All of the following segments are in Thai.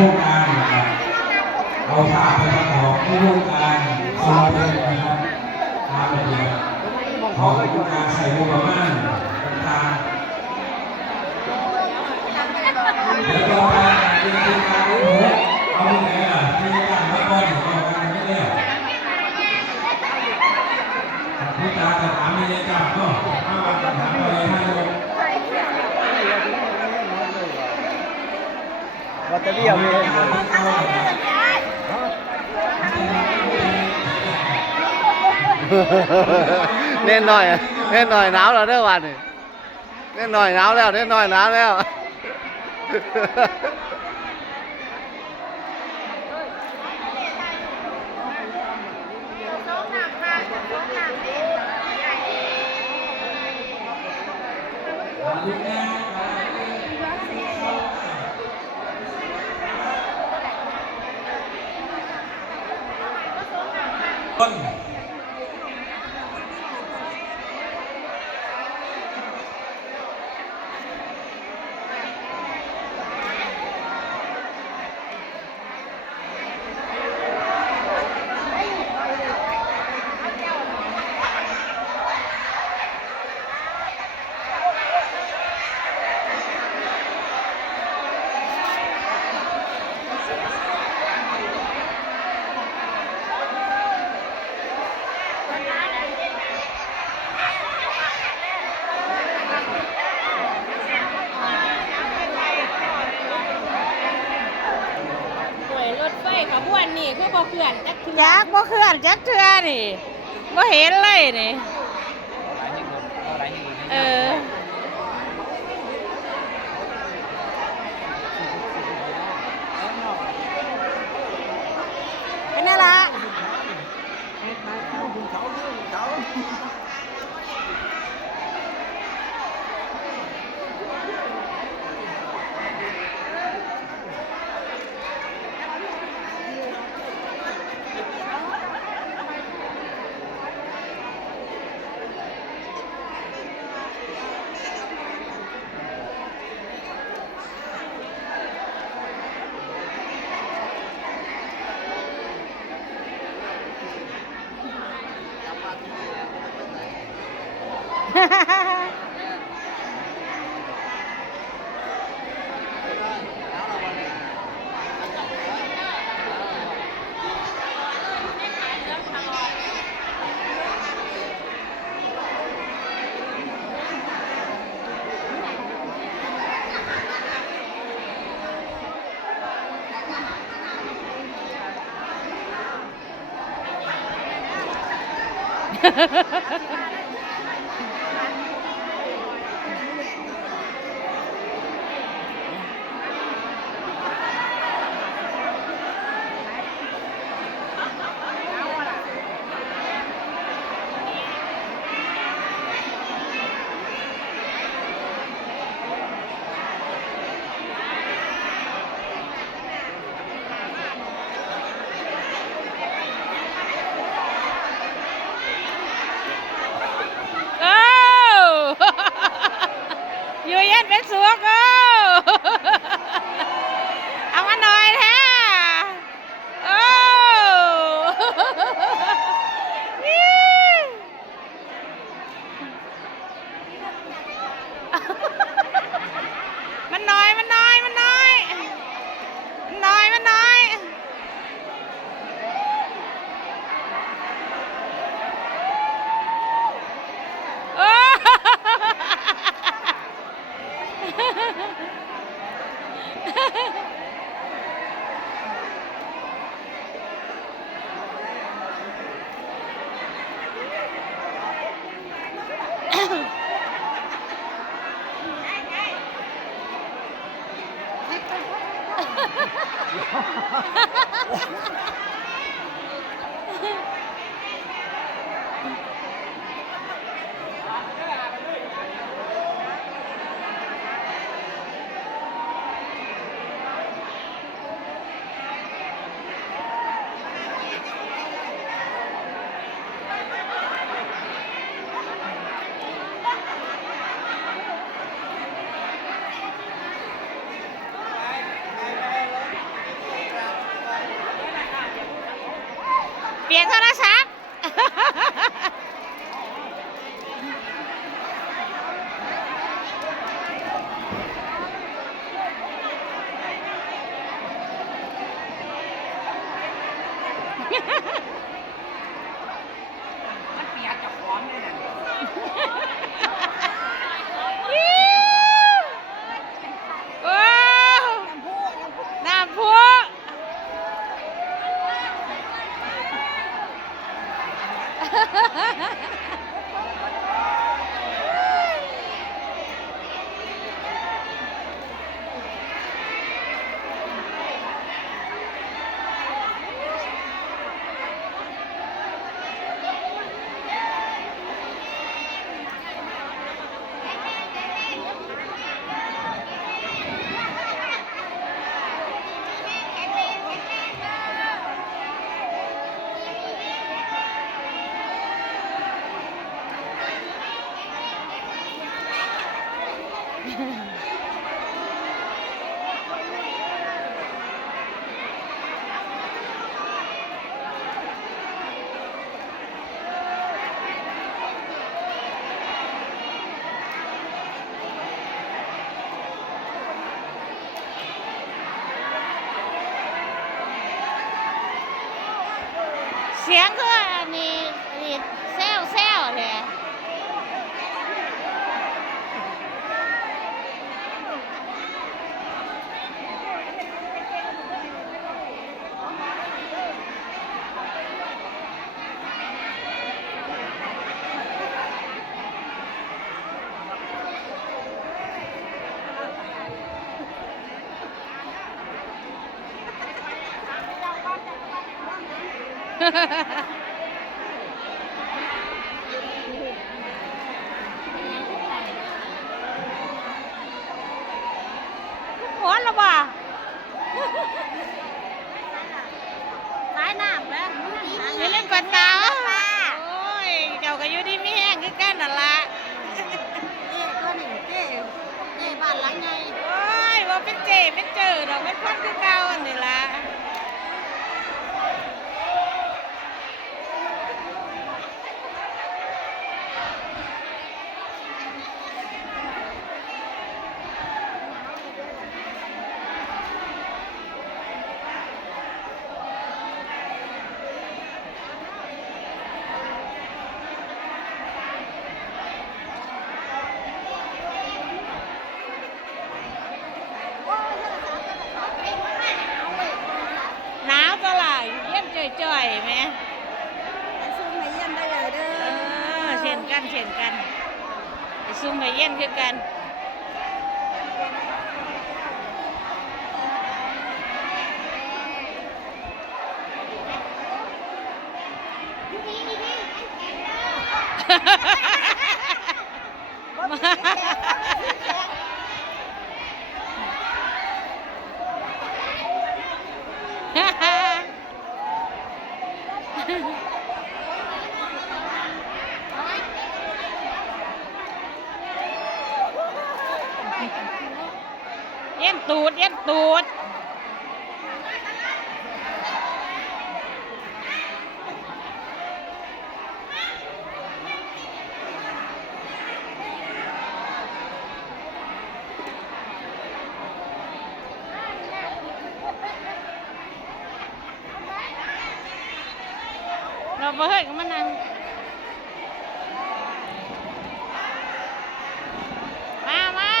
ครงการนะครับเอาภาพไปประกอบในโครงการโซลาร์เซลล์นะครับตามระเบียบของการใส่งบประมาณต่างๆเดี๋ยวต่อไปเป็นโครงการที่หกเอาไงล่ะที่การไม่ก้อนของการไม่ได้ผู้การจะถามไม่ได้จ้าก็ถ้าวันจะถามอะไรท่านลงวัตถุดิบเลยเน่นหน่อยเน่นหน่อยหนาวแล้วเด้อวันนี้เน่นหน่อยหนาวแล้วเน่นหน่อยหนาวแล้วต้นขบวนนี่คือบ่เขื่อนจักเทื่อ ยักษ์บ่เคลื่อนจักเทื่อนี่บ่เห็นเลยนี่เออเป็นไงล่ะอยู่เย็นเป็นสุขเอามาหน่อยแท้โอ้มันน้อยมันน้อยมันน้อยมันน้อยมันน้อยโอ้ เปลี่ยนโทรศัพท์ มันเปียกจากของเลยนะ โอ้น้ำพุเสียงคืออันนี้แซวเลย หัวละบ่สายน้ำแล้วอย่าลืมกดตามโอ้ยเจ้าก็อยู่ที่มีแห้งคือกันนั่นละเจ๊บ้านหลังไงโอ้ยว่าเป็นเจ๊เป็นเจอดอกเป็นคนคือเก่าอันนี้ละหนาวตลาดเยี่ยมจ่อยๆไหมซุ่มไปเยี่ยมได้เลยเด้อเช่นกันไปซุ่มไปเยี่ยมคือกันเย็นตูดเราไปเฮ้ยกับมันนั่งมา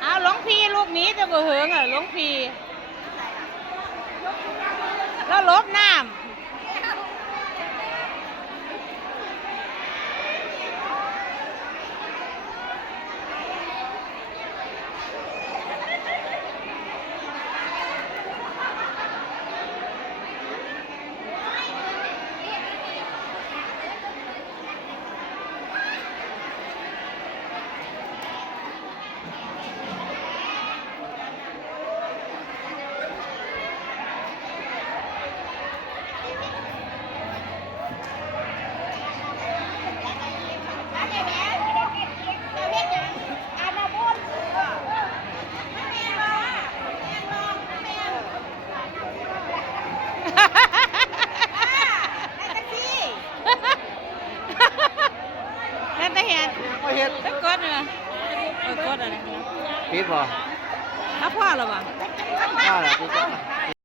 เอาหลวงพี่ลูกนี้จะบ่เหิงเหรอหลวงพี่แล้วลบน้ำ เห็น ไม่เห็น ตะกดเลยกดอะไร ปิดบ่ ถ้าพ่อหรอวะ ได้แล้วปิด